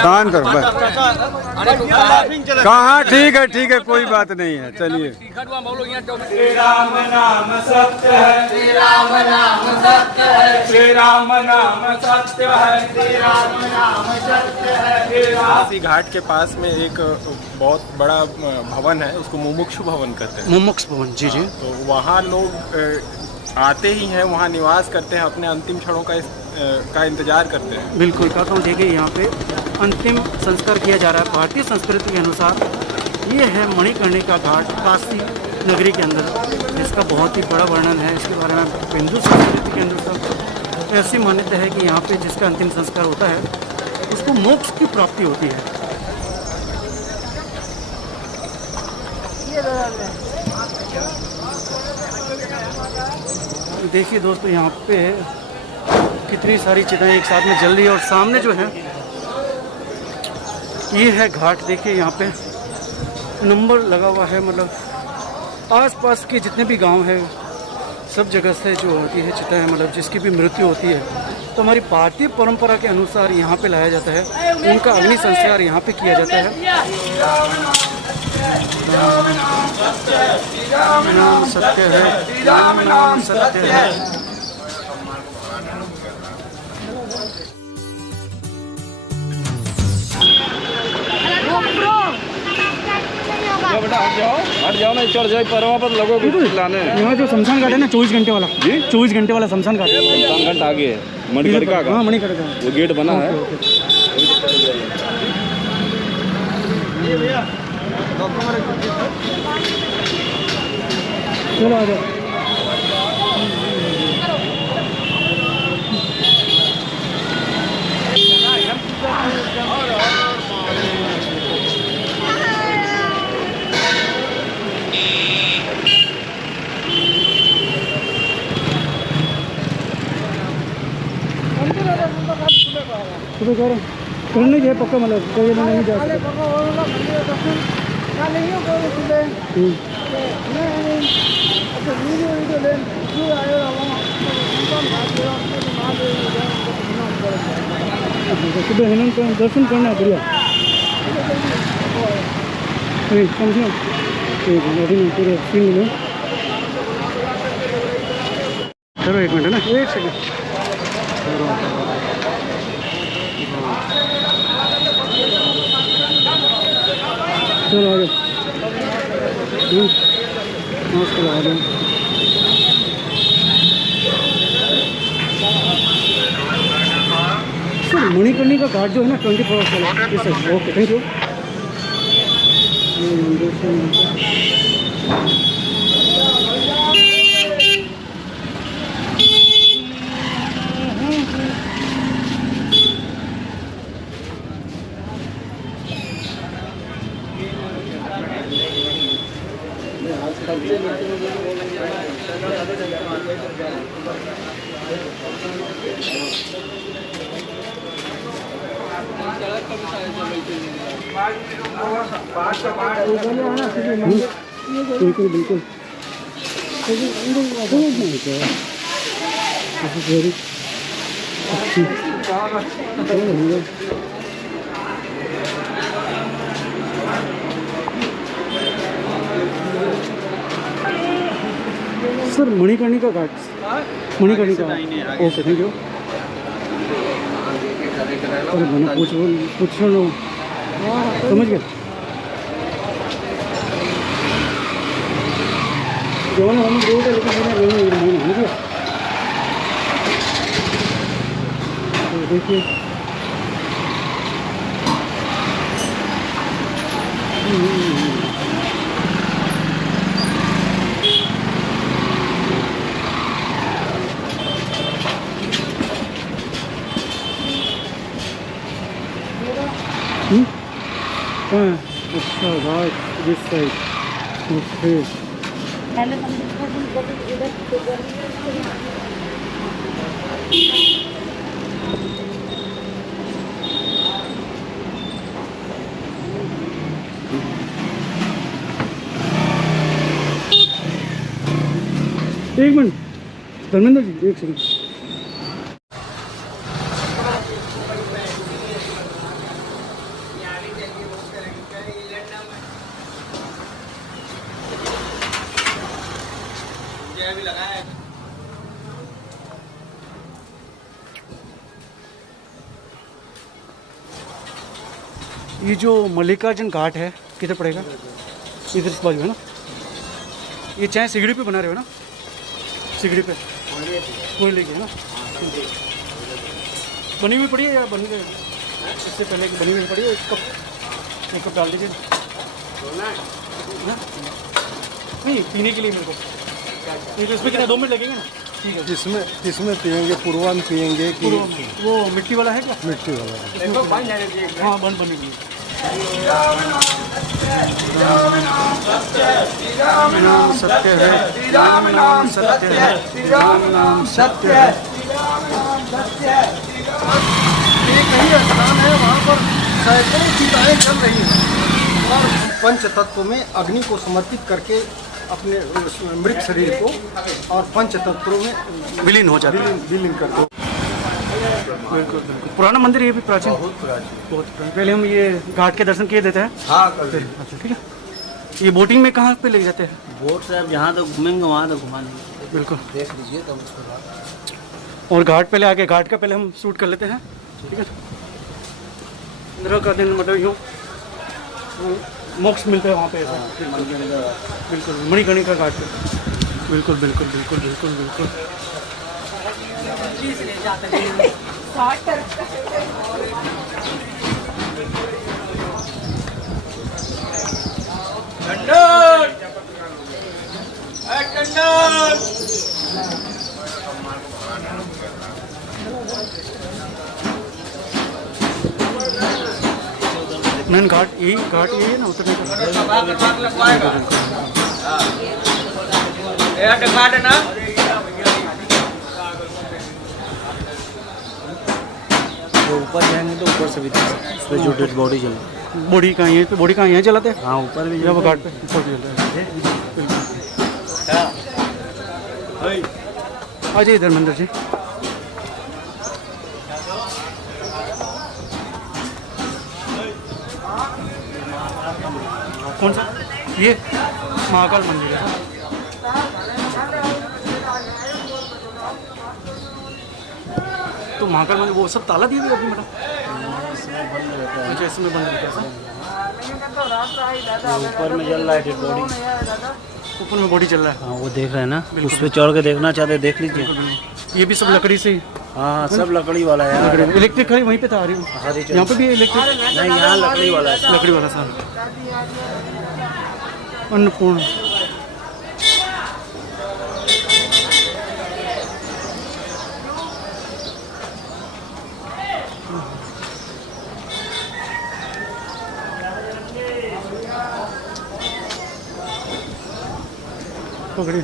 शांत करो बस। कहाँ ठीक है कोई बात नहीं है, चलिए। श्री राम नाम सत्य है, श्री राम नाम सत्य है, श्री राम नाम सत्य है, श्री राम नाम सत्य है। काशी घाट के पास में एक बहुत बड़ा भवन है, उसको मुमुक्षु भवन कहते हैं। मुमुक्षु भवन, जी जी। तो वहाँ लोग आते ही हैं, वहाँ निवास करते हैं, अपने अंतिम क्षणों का इंतजार करते हैं। बिल्कुल काका, देखिए यहाँ पे अंतिम संस्कार किया जा रहा है भारतीय संस्कृति के अनुसार। ये है मणिकर्णिका घाट काशी नगरी के अंदर, इसका बहुत ही बड़ा वर्णन है। इसके बारे में हिंदू संस्कृति के अनुसार ऐसी मान्यता है कि यहाँ पे जिसका अंतिम संस्कार होता है उसको मोक्ष की प्राप्ति होती है। देखिए दोस्तों, यहाँ पे कितनी सारी चिताएं एक साथ में जल रही है और सामने जो है ये है घाट। देखिए यहाँ पे नंबर लगा हुआ है, मतलब आसपास के जितने भी गांव है सब जगह से जो होती है चिताएं, मतलब जिसकी भी मृत्यु होती है तो हमारी भारतीय परंपरा के अनुसार यहाँ पे लाया जाता है, उनका अग्नि संस्कार यहाँ पे किया जाता है। नाम सत्य है, राम नाम सत्य है। हट जाओ ना, चढ़ जाए परवा पर लोगों को लाने। यहाँ जो शमशान घाट है ना 24 घंटे वाला, जी 24 घंटे वाला शमशान घाट, शमशान घाट आगे है मणिकर्णिका का। हाँ मणिकर्णिका, वो गेट बना है। चलो आ जाओ। तो कह रहे करने के पक्का, मतलब कोई नहीं जा सुबह हेलन का दर्शन करना बढ़िया। कम से कम पूरे सीन में। चलो एक मिनट है ना, एक सेकंड। चलो आ जाओ, नमस्कार आ जाओ। सर मणिकर्णिका का घाट जो है ना 24 आवर्स वाला, yes sir, okay thank you. बिल्कुल बिल्कुल sir Manikarnika Ghat, Manikarnika, okay thank you. अरे मैंने पूछ लो, समझ गया। जो ना हम रोड है लेकिन समझ गया। तो देखिए अच्छा राइट दिस साइड, ओके। एक मिनट धर्मेंद्र जी, एक सेकंड। ये जो मल्लिकार्जुन घाट है किधर पड़ेगा? इधर इस बाजू है ना। ये चाय सिगड़ी पे बना रहे हो ना? सिगड़ी पे कोई लेके है ना? बनी हुई पड़ी है या बनी गई? इससे पहले की बनी हुई पड़ी है। एक कप डाल दीजिए। नहीं पीने के लिए मेरे को। नहीं तो इसमें कितना 2 मिनट लगेंगे ना? ठीक है। किसमें पियेंगे? पूर्वान पियेंगे कि वो मिट्टी वाला है क्या? मिट्टी वाला? हाँ बंद बनेगी। राम नाम सत्य है, राम नाम सत्य है, राम नाम सत्य है। एक ही स्थान है, वहाँ पर सैकड़ों चिताएं जल रही हैं और पंच तत्व में अग्नि को समर्पित करके अपने उस मृत शरीर को और पंच तत्वों में विलीन हो जाता है। विलीन कर दो। बिल्कुल बिल्कुल। पुराना मंदिर ये भी प्राचीन, बहुत पुराना। पहले हम ये घाट के दर्शन किए देते हैं। हाँ अच्छा ठीक है। ये बोटिंग में कहाँ पे ले जाते हैं? बोट से अब जहाँ तक घूमेंगे वहाँ तक घुमा लेंगे। बिल्कुल देख लीजिए तब उसके बाद। और घाट पहले आके घाट का पहले हम शूट कर लेते हैं, ठीक है। इंदिरा का दिन मतलब यूँ मोक्ष मिलता है वहाँ पे ऐसा। बिल्कुल मणिकर्णिका घाट पे। बिल्कुल बिल्कुल बिल्कुल बिल्कुल बिल्कुल। मेन घाट यही है ना उतरने का। ऊपर जाएंगे तो ऊपर से भी उस पर जो डेड बॉडी चल बॉडी कहाँ है? बॉडी कहाँ यहाँ चलाते हैं? हाँ ऊपर भी जब घाट पे ऊपर भी चलता है। आ जाइए इधर मंदिर जी। कौन सा? ये महाकाल मंदिर है। तो महाकाल मंदिर वो सब ताला दिए हुए अभी मतलब? अच्छा इसमें बंद रहता है। ऊपर में जल रहा है डेड बॉडी। ऊपर में बॉडी चल रहा है। हाँ वो देख रहे हैं ना, उस पर चढ़ के देखना चाहते हैं, देख लीजिए। ये भी सब लकड़ी से ही? हाँ सब लकड़ी वाला है यार। इलेक्ट्रिक है वहीं पे था आ रही हूँ। यहाँ पे भी इलेक्ट्रिक नहीं, यहाँ लकड़ी वाला है। लकड़ी वाला सारा। अन्नपूर्ण पकड़ी।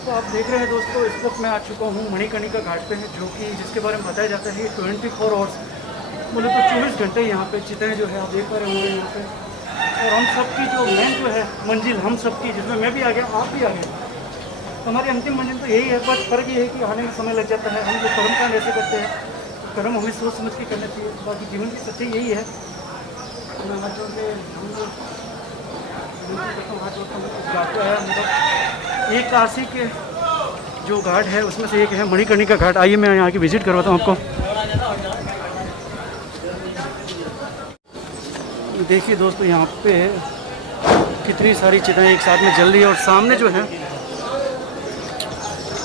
तो आप देख रहे हैं दोस्तों, इस वक्त मैं आ चुका हूँ मणिकर्णिका घाट पे, जो कि जिसके बारे में बताया जाता है 24 आवर्स बोले तो 24 घंटे यहाँ पे चिताएँ जो है आप देख पा रहे होंगे यहाँ पे। और हम सबकी जो मेन जो है मंजिल हम सबकी, जिसमें मैं भी आ गया आप भी आ गए, तो हमारी अंतिम मंजिल तो यही है। बस फर्क ये है कि आने में समय लग जाता है। हम लोग कर्म कांड ऐसे करते हैं, कर्म हमें सोच समझ के करना चाहिए। बाकी जीवन की सच्चाई यही है। मैं हाथ जोड़ के हम लोग हाथ जोड़ता हूँ। उस घाट पे आया मतलब एक काशी के जो घाट है उसमें से एक है मणिकर्णिका घाट। आइए मैं यहाँ की विजिट करवाता हूँ आपको। देखिए दोस्तों यहाँ पे कितनी सारी चिताएं एक साथ में जल रही है। और सामने जो है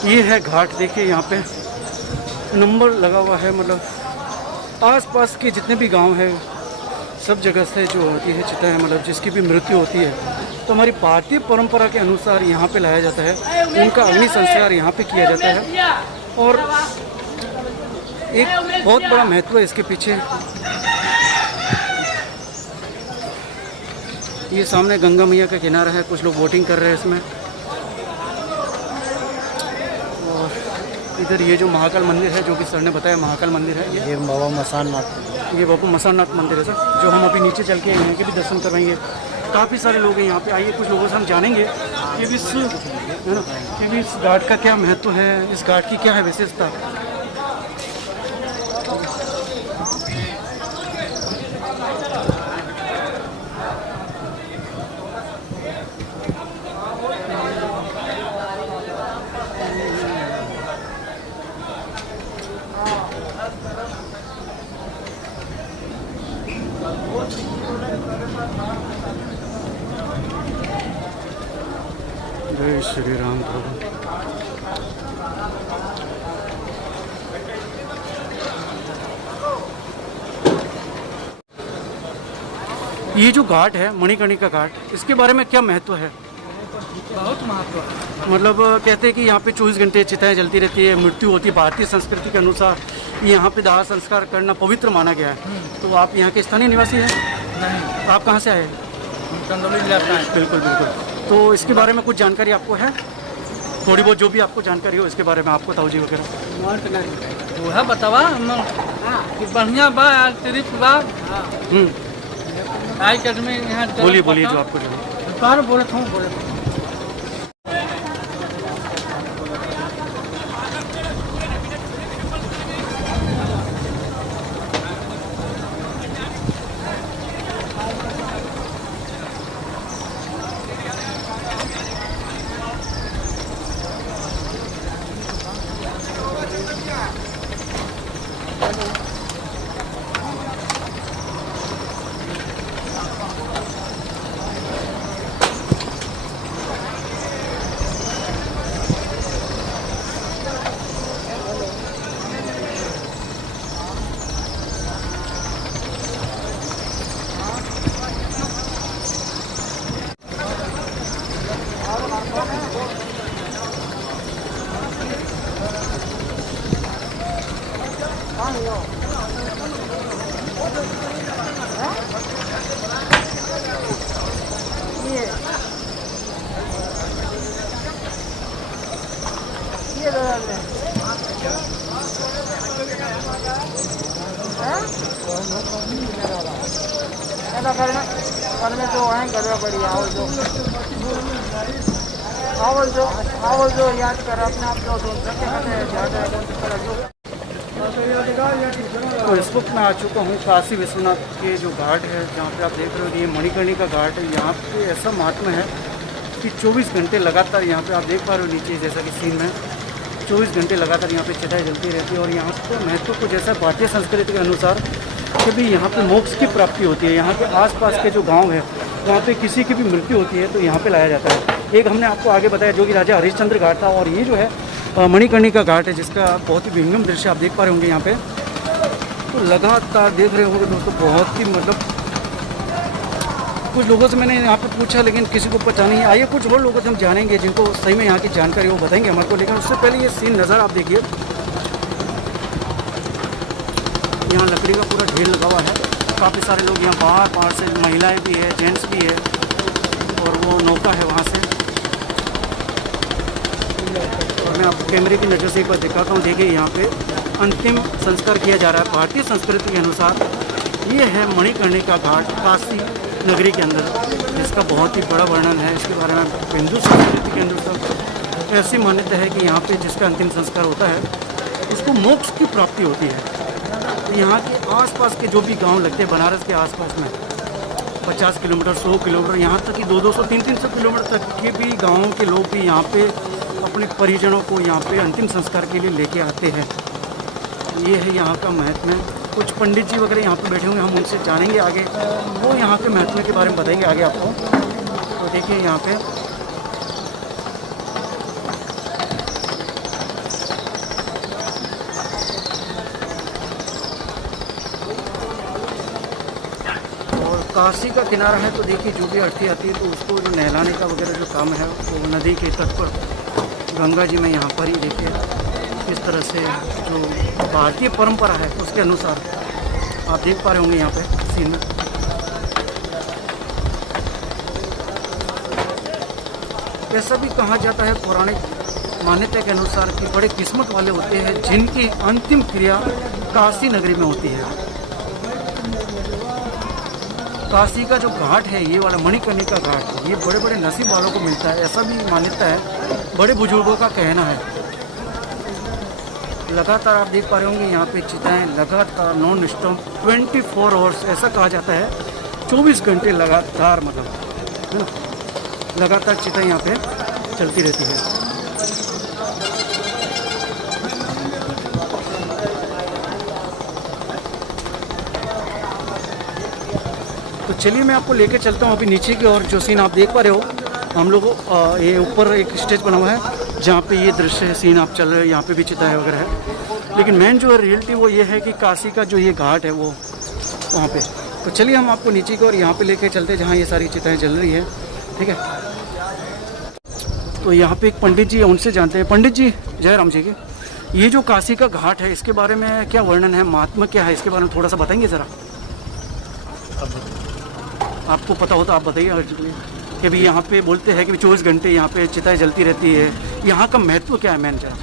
ये है घाट। देखिए यहाँ पे नंबर लगा हुआ है, मतलब आसपास के जितने भी गांव हैं सब जगह से जो होती है चिताएं, मतलब जिसकी भी मृत्यु होती है तो हमारी भारतीय परंपरा के अनुसार यहाँ पे लाया जाता है, उनका अग्नि संस्कार यहाँ पे किया जाता है। और एक बहुत बड़ा महत्व है इसके पीछे। ये सामने गंगा मैया का किनारा है, कुछ लोग बोटिंग कर रहे हैं इसमें। और इधर ये जो महाकाल मंदिर है, जो कि सर ने बताया महाकाल मंदिर है, ये बाबा मसाननाथ, ये बाबा मसाननाथ मंदिर है सर, जो हम अभी नीचे चल के यहाँ के भी दर्शन करवाएंगे। काफ़ी सारे लोग हैं यहाँ पे। आइए कुछ लोगों से हम जानेंगे कि इस है ना कि इस घाट का क्या महत्व है, इस घाट की क्या है विशेषता। जय श्री राम प्रभु। ये जो घाट है मणिकर्णिका घाट, इसके बारे में क्या महत्व है? बहुत महत्व है। मतलब कहते हैं कि यहाँ पे 24 घंटे चिताएं जलती रहती है, मृत्यु होती है। भारतीय संस्कृति के अनुसार यहाँ पे दाह संस्कार करना पवित्र माना गया है। तो आप यहाँ के स्थानीय निवासी हैं? नहीं, आप कहाँ से आए? चंदौली जिला का है। बिल्कुल बिल्कुल। तो इसके बारे में कुछ जानकारी आपको है? थोड़ी बहुत जो भी आपको जानकारी हो इसके बारे में, आपको ताऊजी वगैरह। वो है बतावा कि बढ़िया बा तिरिप बा आई के में यहाँ बोलिए बोलिए जो आपको जो बोलत हूँ याद कर अपने आप तो इस वक्त मैं आ चुका हूँ काशी विश्वनाथ के जो घाट है, जहाँ पे आप देख रहे हो ये मणिकर्णिका घाट है। यहाँ पे ऐसा महात्म्य है कि 24 घंटे लगातार यहाँ पे आप देख पा रहे हो नीचे जैसा कि सीन में 24 घंटे लगातार यहाँ पे चिताएं जलती रहती है। और यहाँ पे महत्व को जैसा भारतीय संस्कृति के अनुसार कि भी यहाँ पे मोक्ष की प्राप्ति होती है। यहाँ के आसपास के जो गांव है वहाँ पे किसी की भी मृत्यु होती है तो यहाँ पे लाया जाता है। एक हमने आपको आगे बताया जो कि राजा हरिश्चंद्र घाट था, और ये जो है मणिकर्णिका घाट है जिसका बहुत ही विहंगम दृश्य आप देख पा रहे होंगे यहाँ पे। तो लगातार देख रहे होंगे दोस्तों, बहुत ही मतलब कुछ लोगों से मैंने यहाँ पे पूछा लेकिन किसी को पता नहीं। आइए कुछ और लोगों से हम जानेंगे जिनको सही में यहाँ की जानकारी वो बताएंगे हमारे को। लेकिन उससे पहले ये सीन नज़र आप देखिए, यहाँ लकड़ी का पूरा ढेर लगा हुआ है। काफ़ी सारे लोग यहाँ बाहर से, महिलाएं भी है, जेंट्स भी है, और वो नौका है वहाँ से। और मैं आपको कैमरे की नज़र से एक बार दिखाता हूँ। देखिए यहाँ पे अंतिम संस्कार किया जा रहा है भारतीय संस्कृति के अनुसार। ये है मणिकर्णिका घाट काशी नगरी के अंदर, जिसका बहुत ही बड़ा वर्णन है। इसके बारे में हिंदू संस्कृति के अंदर ऐसी मान्यता है कि यहाँ पे जिसका अंतिम संस्कार होता है उसको मोक्ष की प्राप्ति होती है। यहाँ के आसपास के जो भी गांव लगते हैं बनारस के आसपास में 50 किलोमीटर, 100 किलोमीटर, यहाँ तक कि 200, 300 किलोमीटर तक के भी गाँवों के लोग भी यहाँ पे अपने परिजनों को यहाँ पे अंतिम संस्कार के लिए लेके आते हैं। ये है यहाँ का महत्व। कुछ पंडित जी वगैरह यहाँ पे बैठे हुए, हम उनसे जानेंगे आगे, वो यहाँ के महत्व के बारे में बताएंगे आगे आपको। तो देखिए यहाँ पे काशी का किनारा है। तो देखिए जो भी अर्थी आती है तो उसको जो नहलाने का वगैरह जो काम है वो नदी के तट पर गंगा जी में यहाँ पर ही देखिए इस तरह से जो भारतीय परंपरा है उसके अनुसार आप देख पा रहे होंगे यहाँ पे सीन में। ऐसा भी कहा जाता है पौराणिक मान्यता के अनुसार कि बड़े किस्मत वाले होते हैं जिनकी अंतिम क्रिया काशी नगरी में होती है। काशी का जो घाट है ये वाला मणिकर्णिका घाट, ये बड़े बड़े नसीब वालों को मिलता है, ऐसा भी मान्यता है, बड़े बुजुर्गों का कहना है। लगातार आप देख पा रहे होंगे यहाँ पे चिताएं लगातार नॉन स्टॉप 24 आवर्स, ऐसा कहा जाता है 24 घंटे लगातार, मतलब है ना, लगातार चिताएं यहाँ पे चलती रहती है। तो चलिए मैं आपको लेके चलता हूँ अभी नीचे की ओर। जो सीन आप देख पा रहे हो हम लोग ये ऊपर एक स्टेज बना हुआ है जहाँ पे ये दृश्य सीन आप चल रहे हैं, यहाँ पे भी चिताएं वगैरह है। लेकिन मेन जो रियलिटी वो ये है कि काशी का जो ये घाट है वो वहाँ पे। तो चलिए हम आपको नीचे की और यहाँ पे लेके चलते हैं जहाँ ये सारी चिताएं जल रही है, ठीक है। तो यहाँ पे एक पंडित जी है, उनसे जानते हैं। पंडित जी जय राम जी के, ये जो काशी का घाट है इसके बारे में क्या वर्णन है, महात्मा क्या है, इसके बारे में थोड़ा सा बताएंगे ज़रा। आपको पता हो तो आप बताइए कि अभी यहाँ पे बोलते हैं कि 24 घंटे यहाँ पे चिताएं जलती रहती है, यहाँ का महत्व क्या है मैन जरा।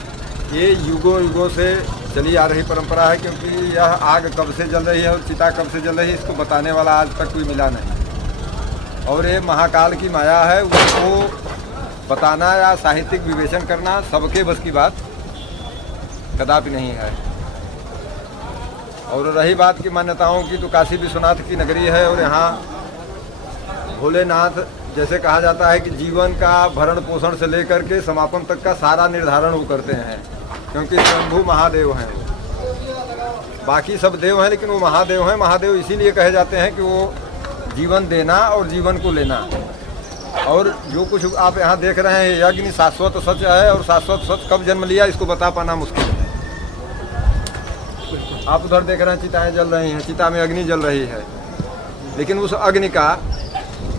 ये युगों युगों से चली आ रही परंपरा है, क्योंकि यह आग कब से जल रही है और चिता कब से जल रही है इसको बताने वाला आज तक कोई मिला नहीं। और ये महाकाल की माया है, उसको बताना या साहित्यिक विवेचन करना सबके बस की बात कदापि नहीं है। और रही बात की मान्यताओं की, तो काशी विश्वनाथ की नगरी है और यहाँ भोलेनाथ जैसे कहा जाता है कि जीवन का भरण पोषण से लेकर के समापन तक का सारा निर्धारण वो करते हैं, क्योंकि स्वयंभू महादेव हैं। बाकी सब देव हैं लेकिन वो महादेव हैं। महादेव इसीलिए कहे जाते हैं कि वो जीवन देना और जीवन को लेना। और जो कुछ आप यहाँ देख रहे हैं यज्ञ शाश्वत सच है, और शाश्वत सच कब जन्म लिया इसको बता पाना मुश्किल है। आप उधर देख रहे हैं चिताएं जल रही हैं, चिता में अग्नि जल रही है, लेकिन उस अग्नि का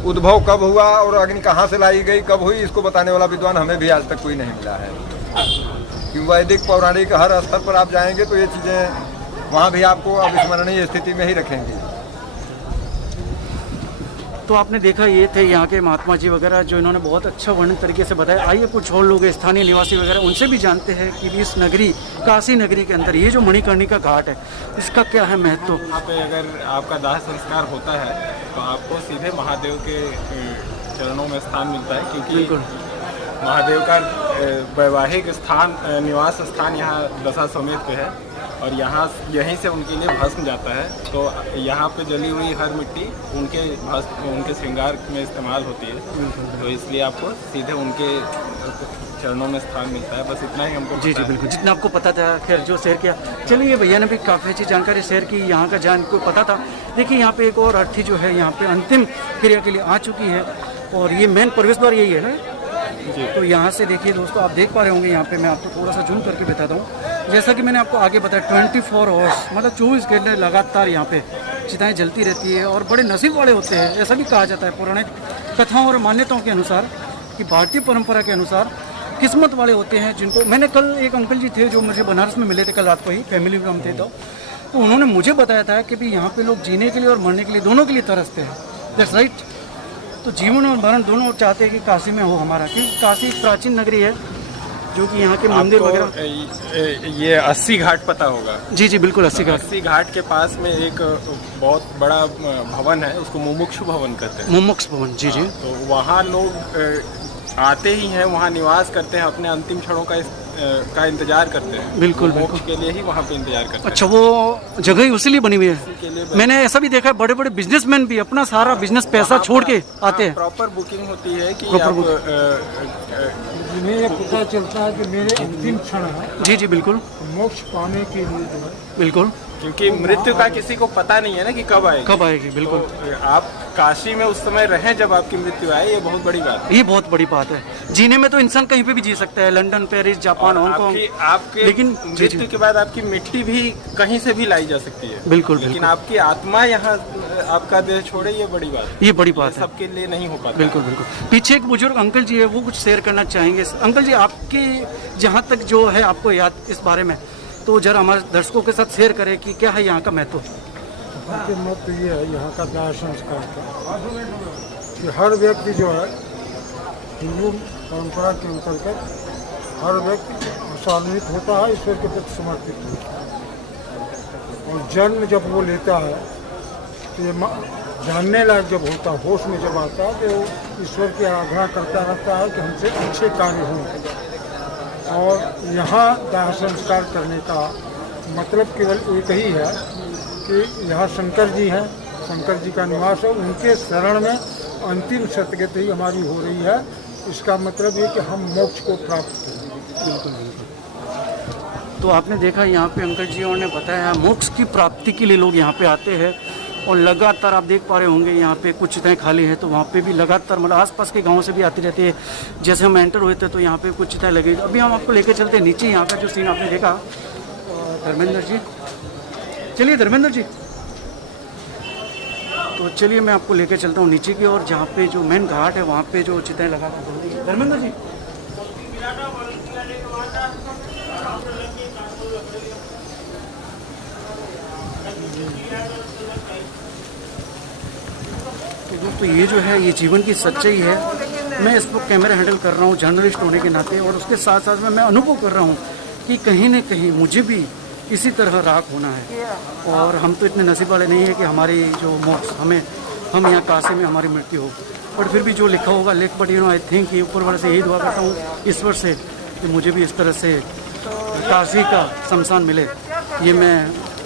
उद्भव कब हुआ और अग्नि कहाँ से लाई गई, कब हुई, इसको बताने वाला विद्वान हमें भी आज तक कोई नहीं मिला है। कि वैदिक पौराणिक हर स्तर पर आप जाएंगे तो ये चीज़ें वहाँ भी आपको अविस्मरणीय स्थिति में ही रखेंगी। तो आपने देखा ये थे यहाँ के महात्मा जी वगैरह जो इन्होंने बहुत अच्छा वर्णन तरीके से बताया। आइए कुछ और लोग स्थानीय निवासी वगैरह उनसे भी जानते हैं कि इस नगरी काशी नगरी के अंदर ये जो मणिकर्णिका घाट है इसका क्या है महत्व। यहाँ पे अगर आपका दाह संस्कार होता है तो आपको सीधे महादेव के चरणों में स्थान मिलता है, क्योंकि महादेव का वैवाहिक स्थान निवास स्थान यहाँ दशाश्वमेध पे है और यहाँ यहीं से उनके लिए भस्म जाता है। तो यहाँ पे जली हुई हर मिट्टी उनके भस्म उनके श्रृंगार में इस्तेमाल होती है, तो इसलिए आपको सीधे उनके चरणों में स्थान मिलता है। बस इतना ही हमको जी जी बिल्कुल, जितना आपको पता था खैर जो शेयर किया। चलिए भैया ने भी काफ़ी अच्छी जानकारी शेयर की, यहाँ का जान को पता था। देखिए यहाँ पे एक और अर्थी जो है यहाँ पे अंतिम क्रिया के लिए आ चुकी है और ये मेन प्रवेश द्वार यही है ना जी। तो यहाँ से देखिए दोस्तों आप देख पा रहे होंगे, यहाँ पे मैं आपको थोड़ा सा जूम करके बताता हूँ। जैसा कि मैंने आपको आगे बताया 24 आवर्स मतलब 24 घंटे लगातार यहाँ पे चिताएं जलती रहती है और बड़े नसीब वाले होते हैं। ऐसा भी कहा जाता है पौराणिक कथाओं और मान्यताओं के अनुसार कि भारतीय परंपरा के अनुसार किस्मत वाले होते हैं जिनको मैंने कल एक अंकल जी थे जो मुझे बनारस में मिले थे कल रात को ही, फैमिली में हम थे तो उन्होंने मुझे बताया था कि भी यहाँ पे लोग जीने के लिए और मरने के लिए दोनों के लिए तरसते हैं। That's right. तो जीवन और मरण दोनों चाहते हैं कि काशी में हो हमारा, क्योंकि काशी एक प्राचीन नगरी है जो कि यहाँ के मंदिर वगैरह। ये 80 घाट पता होगा। जी जी बिल्कुल 80 घाट के पास में एक बहुत बड़ा भवन है, उसको मुमुक्षु भवन कहते हैं। मुमुक्षु भवन जी जी। तो वहाँ लोग आते ही हैं, वहाँ निवास करते हैं, अपने अंतिम क्षणों का इंतजार करते हैं। बिल्कुल मोक्ष के लिए ही वहाँ पे इंतजार करते हैं। अच्छा, वो जगह ही उसी लिए बनी हुई है। मैंने ऐसा भी देखा है बड़े बड़े बिजनेसमैन भी अपना सारा बिजनेस पैसा छोड़ के आते हैं। प्रॉपर बुकिंग होती है कि जिन्हें ये पता चलता है कि मेरे अंतिम क्षण है जी जी बिल्कुल मोक्ष पाने के लिए जो है बिल्कुल, क्योंकि मृत्यु का किसी को पता नहीं है ना कि कब आएगी। बिल्कुल। तो आप काशी में उस समय रहें जब आपकी मृत्यु आए, ये बहुत बड़ी बात है। ये बहुत बड़ी बात है। जीने में तो इंसान कहीं पे भी जी सकता है, लंदन, पेरिस, जापान, हांगकांग, आपके लेकिन मृत्यु के बाद आपकी मिट्टी भी कहीं से भी लाई जा सकती है। बिल्कुल। लेकिन आपकी आत्मा यहाँ आपका देह छोड़े, ये बड़ी बात है। ये बड़ी बात है, सबके लिए नहीं हो पाता। बिल्कुल बिल्कुल। पीछे एक बुजुर्ग अंकल जी है, वो कुछ शेयर करना चाहेंगे। अंकल जी आपके जहाँ तक जो है आपको याद इस बारे में, तो जरा हमारे दर्शकों के साथ शेयर करें कि क्या है यहाँ का महत्व। मत ये है यहाँ का दाह संस्कार का कि हर व्यक्ति जो है हिंदू परंपरा के अंतर्गत हर व्यक्ति सम्मिलित होता है, ईश्वर के प्रति समर्पित होता है। और जन्म जब वो लेता है तो ये जानने लायक जब होता है, होश में जब आता है तो ईश्वर की आराधना करता रहता है कि हमसे अच्छे कार्य हों। और यहाँ दाह संस्कार करने का मतलब केवल एक ही है कि यहाँ शंकर जी हैं, शंकर जी का निवास है, उनके शरण में अंतिम सतगति हमारी हो रही है। इसका मतलब ये कि हम मोक्ष को प्राप्त करें। बिल्कुल बिल्कुल। तो आपने देखा यहाँ पे अंकल जी ने बताया मोक्ष की प्राप्ति के लिए लोग यहाँ पे आते हैं और लगातार आप देख पा रहे होंगे यहाँ पे कुछ चिताएँ खाली हैं, तो वहाँ पे भी लगातार मतलब आसपास के गाँव से भी आती रहती है। जैसे हम एंटर हुए थे तो यहाँ पे कुछ चिताएँ लगी। अभी हम आपको लेके चलते हैं नीचे, यहाँ का जो सीन आपने देखा। धर्मेंद्र जी, चलिए धर्मेंद्र जी, तो चलिए मैं आपको लेके चलता हूँ नीचे की ओर, जहाँ पे जो मेन घाट है वहाँ पे जो चिताएँ लगा कर। धर्मेंद्र जी, तो दोस्तों ये जो है ये जीवन की सच्चाई है। मैं इस वक्त कैमरा हैंडल कर रहा हूँ जर्नलिस्ट होने के नाते, और उसके साथ साथ में मैं अनुभव कर रहा हूँ कि कहीं न कहीं मुझे भी इसी तरह राख होना है। और हम तो इतने नसीब वाले नहीं है कि हमारी जो मोक्ष हम यहाँ काशी में हमारी मृत्यु हो, बट फिर भी जो लिखा होगा लिख, बट आई थिंक कि ऊपर वाले से यही दुआ करता हूँ ईश्वर से कि मुझे भी इस तरह से काशी का शमशान मिले। ये मैं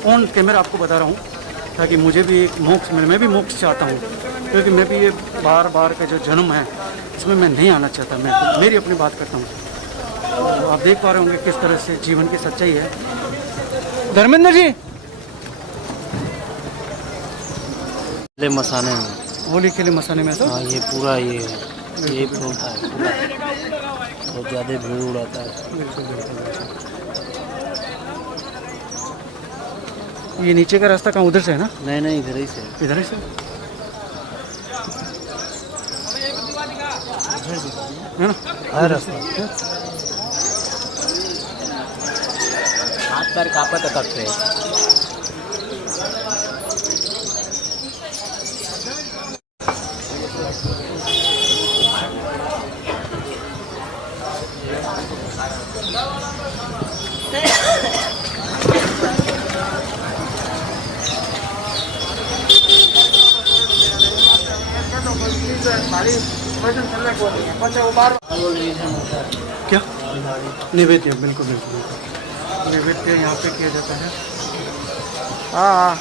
ऑन कैमरा आपको बता रहा हूँ ताकि मुझे भी एक मोक्ष मिले। मैं भी मोक्ष चाहता हूँ, क्योंकि मैं भी ये बार बार का जो जन्म है इसमें मैं नहीं आना चाहता। मैं मेरी अपनी बात करता हूँ। तो आप देख पा रहे होंगे किस तरह से जीवन की सच्चाई है। धर्मेंद्र जी, ले मसाने में, होली खेले मसाने में सर। हाँ ये पूरा ये होता है पूरा, बहुत ज़्यादा भीड़ उड़ाता है। ये नीचे का रास्ता कहाँ, उधर से है ना? नहीं इधर ही से, इधर ही से है ना? है रास्ता। हाथ पैर कांपा तक करते हैं। क्या निवेद्य, बिल्कुल बिल्कुल निवेद्य यहाँ पे किया जाता है। हाँ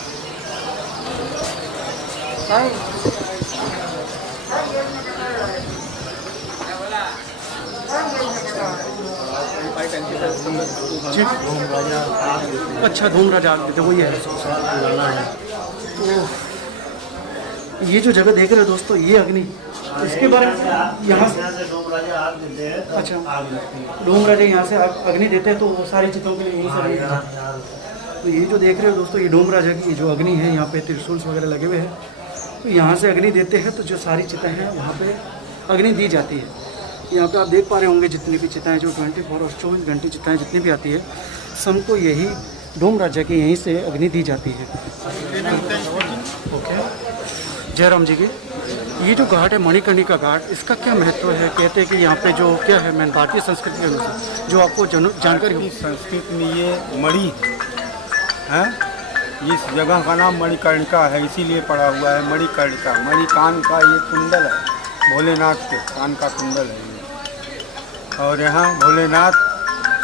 जी, अच्छा धूम राजा आग, वही है। तो ये जो जगह देख रहे हो दोस्तों, ये अग्नि, इसके बारे में यहाँ से अच्छा डोम राजा यहाँ से अग्नि देते हैं, तो वो सारी चीज़ों के लिए यहीं से अग्नि देते हैं। तो ये जो देख रहे हो दोस्तों, ये डोम राजा की जो अग्नि है, यहाँ पे त्रिशूल वगैरह लगे हुए हैं, तो यहाँ से अग्नि देते हैं। तो जो सारी चिताएँ हैं वहाँ पे अग्नि दी जाती है। यहाँ पे आप देख पा रहे होंगे जितनी भी चिताएँ जो 24 और 24 घंटे चिताएँ जितनी भी आती है, सबको यही डोम राजा की यहीं से अग्नि दी जाती है। ओके, जयराम जी की ये जो घाट है मणिकर्णिका घाट, इसका क्या महत्व है? कहते हैं कि यहाँ पे जो क्या है, मैं भारतीय संस्कृति के अनुसार जो आपको जानकारी होगी। संस्कृत में ये मणि है, इस जगह का नाम मणिकर्णिका है, इसीलिए पड़ा हुआ है मणिकर्णिका। मणि कान का ये कुंडल है, भोलेनाथ के कान का कुंडल है ये। और यहाँ भोलेनाथ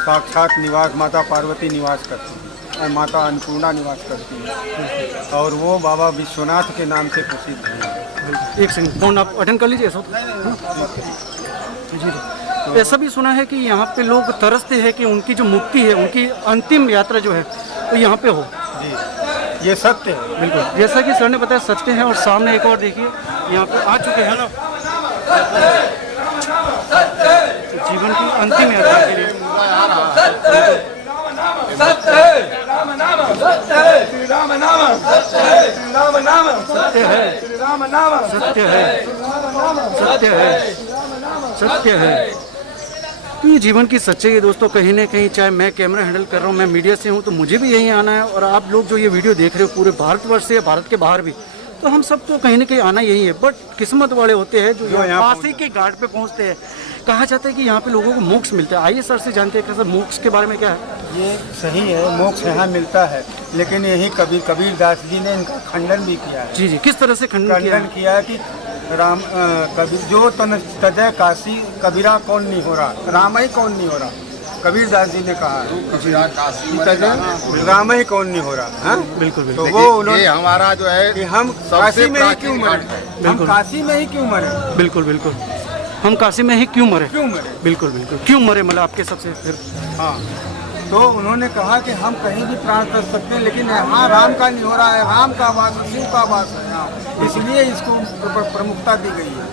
साक्षात निवास, माता पार्वती निवास करती है और माता अन्नपूर्णा निवास करती है, और वो बाबा विश्वनाथ के नाम से प्रसिद्ध है। एक सेकंड, फोन आप अटेंड कर लीजिए। जी, ऐसा भी सुना है कि यहाँ पे लोग तरसते हैं कि उनकी जो मुक्ति है, उनकी अंतिम यात्रा जो है वो यहाँ पे हो। जी, ये सत्य है बिल्कुल, जैसा कि सर ने बताया सत्य है। और सामने एक और देखिए, यहाँ पे आ चुके हैं ना जीवन की अंतिम यात्रा के लिए। सत्य है, राम नाम सत्य है, श्री राम नाम सत्य है, श्री राम नाम सत्य है, श्री राम नाम सत्य है, सत्य है, सत्य है। तो ये जीवन की सच्चाई है दोस्तों। कहीं ना कहीं, चाहे मैं कैमरा हैंडल कर रहा हूँ, मैं मीडिया से हूँ, तो मुझे भी यहीं आना है। और आप लोग जो ये वीडियो देख रहे हो पूरे भारतवर्ष से या भारत के बाहर भी, तो हम सब तो कहीं ना कहीं आना यही है। बट किस्मत वाले होते हैं जो काशी के घाट पे पहुँचते हैं। कहा जाता है कि यहाँ पे लोगों को मोक्ष मिलता है। आइए सर से जानते हैं कि सर मोक्ष के बारे में क्या है। ये सही है, मोक्ष यहाँ मिलता है, लेकिन यही कबीर दास जी ने इनका खंडन भी किया है। जी जी, किस तरह से खंडन किया है कि राम कबीर जो तन तजय काशी कबीरा कौन नहीं हो रहा, राम ही कौन नहीं हो रहा। कबीर दास जी ने कहा राम ही कौन नहीं हो रहा। हाँ बिल्कुल, तो वो उन्होंने हमारा जो है कि हम काशी में ही क्यों मरे, हम काशी में ही क्यों मरे। बिल्कुल बिल्कुल, हम काशी में ही क्यों मरे, बिल्कुल बिल्कुल, क्यों मरे, मतलब आपके सबसे फिर। हाँ, तो उन्होंने कहा कि हम कहीं भी प्राण कर सकते हैं, लेकिन यहाँ राम का नहीं हो रहा है, राम का वास है, शिव का वास है यहाँ, इसलिए इसको प्रमुखता दी गई है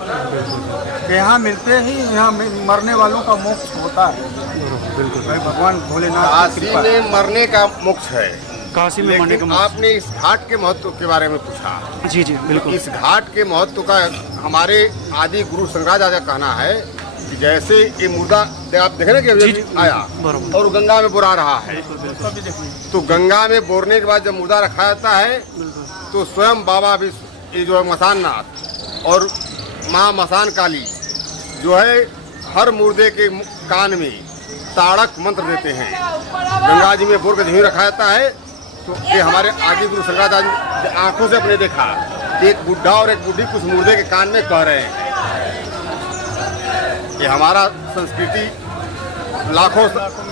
कि यहाँ मिलते ही यहाँ मरने वालों का मोक्ष होता है। बिल्कुल भाई, भगवान भोलेनाथ की कृपा है। मरने का मोक्ष है, काशी में मरने का लेकिन आपने इस घाट के महत्व के बारे में पूछा। जी जी बिल्कुल। इस घाट के महत्व का हमारे आदि गुरु शंकराचार्य का कहना है कि जैसे ये मुर्दा आप देख रहे हैं कि आया और गंगा में बुरा रहा है, तो गंगा में बोरने के बाद जब मुर्दा रखा जाता है तो स्वयं बाबा भी ये जो है मसान नाथ और माँ मसान काली जो है हर मुर्दे के कान में ताड़क मंत्र देते हैं। गंगा जी में बोर के झील रखा जाता है। तो ये हमारे आदि गुरु शंकराचार्य आंखों से अपने देखा कि एक बुढ़ा और एक बुढ़ी कुछ मुर्दे के कान में कह रहे हैं। ये हमारा संस्कृति लाखों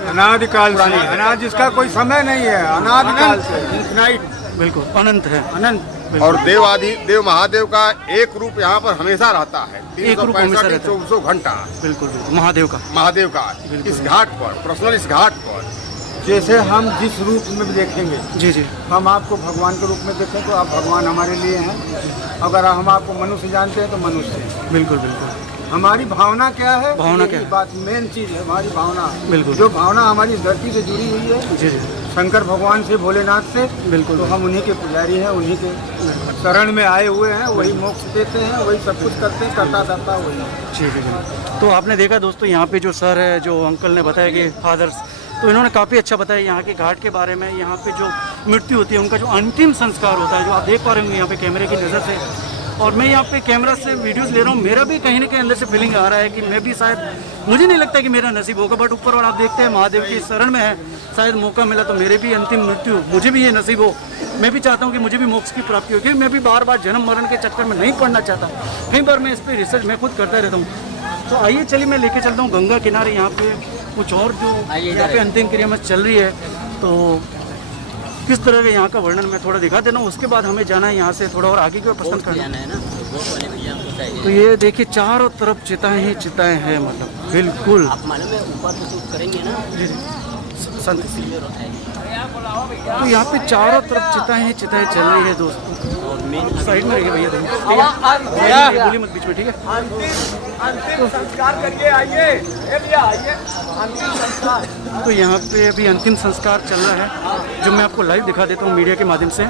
अनादिकाल से, अनाज इसका कोई समय नहीं है, अनादिकाल से इनफिनाइट, बिल्कुल अनंत है, अनंत। और देव महादेव का एक रूप यहाँ पर हमेशा रहता है, 365 घंटा। बिल्कुल बिल्कुल महादेव का इस घाट पर, पर्सनल इस घाट पर। जैसे हम जिस रूप में देखेंगे, जी जी, हम आपको भगवान के रूप में देखें तो आप भगवान हमारे लिए हैं, अगर हम आपको मनुष्य जानते हैं तो मनुष्य हैं। बिल्कुल बिल्कुल। हमारी भावना क्या है, भावना क्या है? बात मेन चीज है हमारी भावना। बिल्कुल। जो भावना हमारी इस धरती से जुड़ी हुई है, जी जी, शंकर भगवान से, भोलेनाथ से, बिल्कुल, तो हम उन्हीं के पुजारी हैं, उन्हीं के शरण में आए हुए हैं, वही मोक्ष देते हैं, वही सब कुछ करते हैं, करता धरता वही। जी जी। तो आपने देखा दोस्तों, यहाँ पे जो सर है, जो अंकल ने बताया कि फादर्स, तो इन्होंने काफ़ी अच्छा बताया यहाँ के घाट के बारे में। यहाँ पे जो मृत्यु होती है, उनका जो अंतिम संस्कार होता है, जो आप देख पा रहे होंगे यहाँ पे कैमरे की नज़र से, और मैं यहाँ पे कैमरा से वीडियोस ले रहा हूँ, मेरा भी कहीं ना कहीं अंदर से फीलिंग आ रहा है कि मैं भी शायद, मुझे नहीं लगता कि मेरा नसीब होगा, बट ऊपर वाला आप देखते हैं महादेव की शरण में है, शायद मौका मिला तो मेरे भी अंतिम मृत्यु, मुझे भी ये नसीब हो। मैं भी चाहता हूँ कि मुझे भी मोक्ष की प्राप्ति हो, क्योंकि मैं भी बार बार जन्म मरण के चक्कर में नहीं पड़ना चाहता। कई बार मैं इस पर रिसर्च मैं खुद करता रहता हूँ। तो आइए चलिए मैं लेके चलता हूँ गंगा किनारे, यहाँ पे कुछ और जो यहाँ पे अंतिम क्रिया में चल रही है, तो किस तरह का यहाँ का वर्णन मैं थोड़ा दिखा देना हूँ। उसके बाद हमें जाना है यहाँ से थोड़ा और आगे की ओर पसंद करना है ना। तो ये देखिए चारों तरफ चिताएं ही चिताएं हैं, मतलब बिल्कुल। आप मालूम है ऊपर तो शूट करेंगे ना जी संत। तो यहाँ पे चारों तरफ चिताएं ही चिताएं चल रही है दोस्तों। साइड में रहिए भैया, देखिए बोली मत बीच में, ठीक है। अंतिम संस्कार करिए, आइए आइए, अंतिम संस्कार। तो यहाँ पे अभी अंतिम संस्कार चल रहा है, जो मैं आपको लाइव दिखा देता हूँ मीडिया के माध्यम से।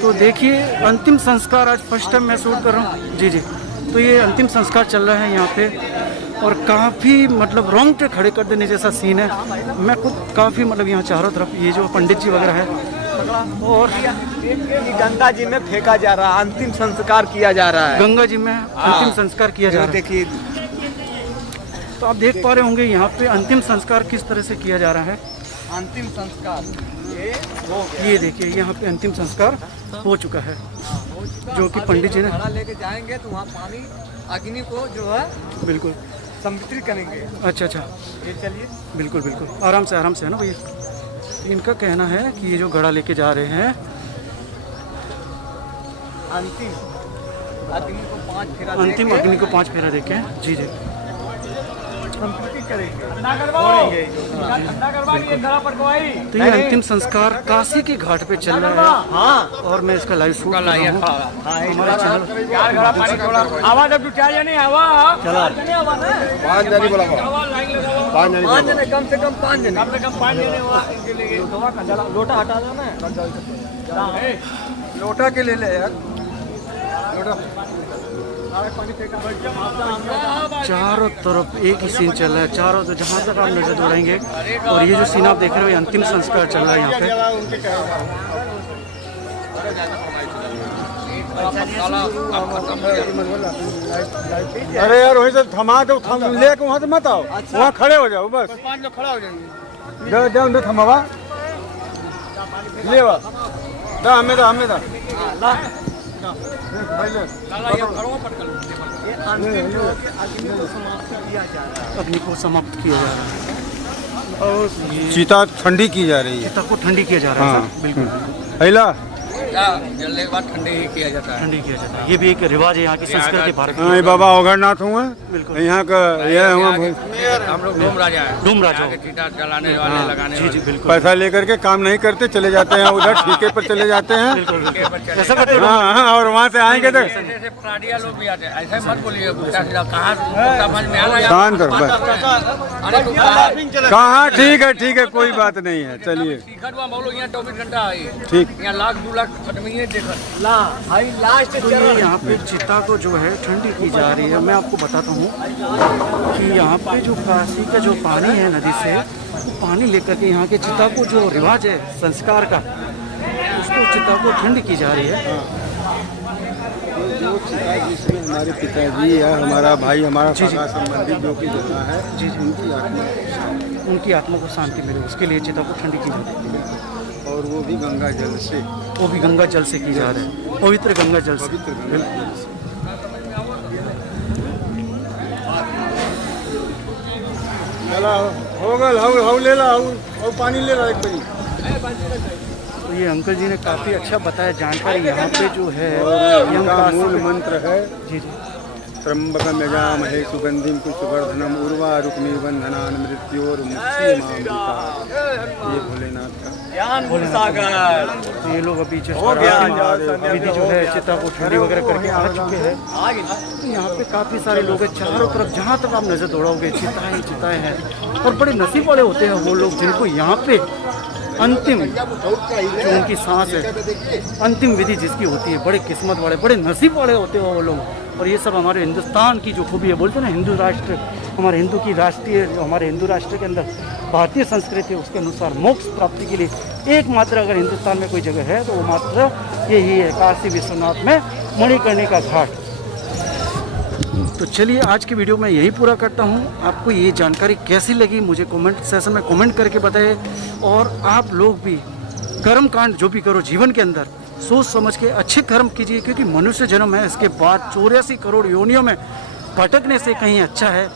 तो देखिए अंतिम संस्कार आज फर्स्ट टाइम मैं शूट कर रहा हूँ। जी जी। तो ये अंतिम संस्कार चल रहा है यहाँ पे, और काफ़ी मतलब रोंगटे खड़े कर देने जैसा सीन है। मैं खुद काफ़ी मतलब यहाँ चारों तरफ ये जो पंडित जी वगैरह है, और गंगा जी में फेंका जा रहा है, अंतिम संस्कार किया जा रहा है, गंगा जी में अंतिम संस्कार किया जा रहा है। देखिए, तो आप देख पा रहे होंगे यहाँ पे अंतिम संस्कार किस तरह से किया जा रहा है। अंतिम संस्कार ये देखिए यहाँ पे अंतिम संस्कार हो चुका है, जो कि पंडित जी ने लेके जाएंगे तो वहाँ पानी अग्नि को जो है बिल्कुल संतृप्त करेंगे। अच्छा अच्छा, ये चलिए बिल्कुल बिल्कुल, आराम से है ना भैया। इनका कहना है कि ये जो घड़ा लेके जा रहे हैं, अंतिम अग्नि को 5 फेरा, अंतिम अग्नि को 5 फेरा देके, जी जी, संतृप्ति करेंगे। तो ये अंतिम संस्कार काशी के घाट पे चल रहा है। हाँ, और मैं इसका लाइव शूट कर रहा हूँ हमारा चैनल। आवाज अब चाहिए नहीं, आवाज चला 5 जने बोला, 5 जने, कम से कम 5 जने, लोटा हटा दो ना, लोटा के ले ले यार, लोटा। चारों तरफ एक ही सीन चल रहा है, चारों तरफ जहाँ तक आप नजर दौड़ाएंगे। और ये जो सीन आप देख रहे हो, ये अंतिम संस्कार चल रहा है यहाँ पे। अरे यार वही से थमा दो, लेके वहाँ से मत आओ, वहाँ खड़े हो जाओ बस। 5 लोग खड़ा हो जाएंगे। दो थमावा ले वा हमें दा अग्नि को समाप्त किया जा रहा है, और चिता ठंडी की जा रही है, चिता को ठंडी किया जा रहा है। बिल्कुल हैला चिता जलने के बाद ठंडे ही किया जाता है। ठंडी किया जाता है, ये भी एक रिवाज है यहाँ की संस्कृति भारत हाँ, ये बाबा अवघड़नाथ हुआ यहाँ का, यह हुआ हम लोग डोम राजा है, डोम राजा आगे चिता जलाने वाले लगाने जी जी बिल्कुल पैसा लेकर के काम नहीं करते, चले जाते हैं उधर ठेके पर चले जाते हैं। वाले। ऐसा करते हो? हाँ हाँ, और वहाँ से आएंगे तो ऐसे फ्राडिया लोग भी आते हैं, ऐसे मत बोलिए उल्टा सीधा, कहाँ समझ में आ रहा है? शांत रहो बस। अरे तो कहाँ, ठीक है कोई बात नहीं है, चलिए टिकट वहाँ बोलो यहाँ 24 घंटा है, ठीक। यहाँ लाख 2 लाख खत्म ही है टिकट। तो ये यहाँ पे चिता को जो है ठंडी की जा रही है। मैं आपको बताता हूँ कि यहाँ पे जो काशी का जो पानी है नदी से, वो पानी लेकर के यहाँ के चिता को जो रिवाज है संस्कार का, उसको चिता को ठंडी की जा रही है। जो चिता जिसमें हमारे पिताजी या हमारा भाई, हमारा सगा संबंधी जो कि होता है, जी जी उनकी आत्मा को शांति मिले, उसके लिए चिता को ठंडी की जाती है। और वो भी गंगा जल से, वो भी गंगा जल से की जा रही है, पवित्र गंगा जल से। हो ले ला, पानी ले ला एक बड़ी। तो ये अंकल जी ने काफ़ी अच्छा बताया जानकारी। यहाँ पे जो है इनका मूल मंत्र है जी जी त्र्यंबकम यजामहे सुगंधिम पुष्पवर्धनम उर्वारुकमिव बंधनान् मृत्योर्मुक्षीयमामृता। ये भोलेनाथ का तो ये लोग अभी विधि जो है चिता को ठंडी वगैरह करके आ चुके हैं। तो यहाँ पे काफ़ी सारे लोग हैं, चारों तरफ जहाँ तक आप नज़र दौड़ाओगे चिताएं हैं। और बड़े नसीब वाले होते हैं वो लोग जिनको यहाँ पे अंतिम जो उनकी सांस है, अंतिम विधि जिसकी होती है, बड़े किस्मत वाले, बड़े नसीब वाले होते हैं वो लोग। और ये सब हमारे हिंदुस्तान की जो खूबी है, बोलते हैं ना हिंदू राष्ट्र, हमारे हिंदू की राष्ट्रीय, हमारे हिंदू राष्ट्र के अंदर भारतीय संस्कृति है, उसके अनुसार मोक्ष प्राप्ति के लिए एकमात्र अगर हिंदुस्तान में कोई जगह है तो वो मात्र यही है, काशी विश्वनाथ में मणिकर्णिका घाट। तो चलिए आज की वीडियो मैं यही पूरा करता हूँ। आपको ये जानकारी कैसी लगी मुझे कमेंट सेक्शन में कमेंट करके बताएं। और आप लोग भी कर्म कांड जो भी करो जीवन के अंदर सोच समझ के अच्छे कर्म कीजिए, क्योंकि मनुष्य जन्म है, इसके बाद 84 करोड़ योनियों में भटकने से कहीं अच्छा है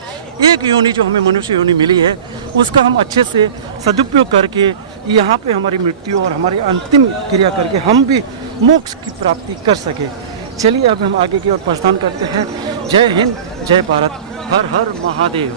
एक योनि जो हमें मनुष्य योनि मिली है, उसका हम अच्छे से सदुपयोग करके यहाँ पे हमारी मृत्यु और हमारी अंतिम क्रिया करके हम भी मोक्ष की प्राप्ति कर सके। चलिए अब हम आगे की ओर प्रस्थान करते हैं। जय हिंद, जय भारत, हर हर महादेव।